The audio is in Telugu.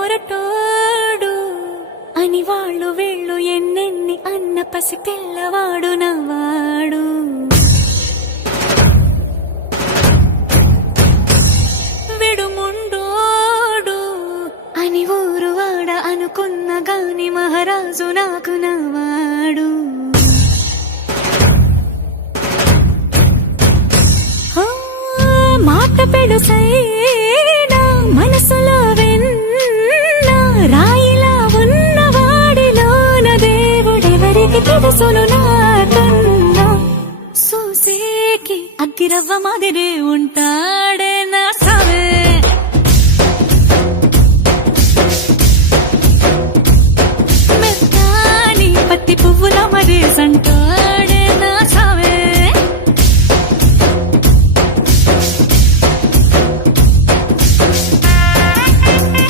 మొరటోడు అని వాళ్ళు వీళ్ళు ఎన్నెన్ని అన్న పసి పిల్లవాడు నవ్వాడు. విడుముండోడు అని ఊరు వాడ అనుకున్న గాని మహారాజు నాకు నవ్వాడు. మాట పెడుసైనా మనసులో వెన్న రాయిలా ఉన్నవాడిలోన దేవుడెవరికి తెలుసును నాకన్నా. సూసేకి అగ్గిరవ్వ మాదిరి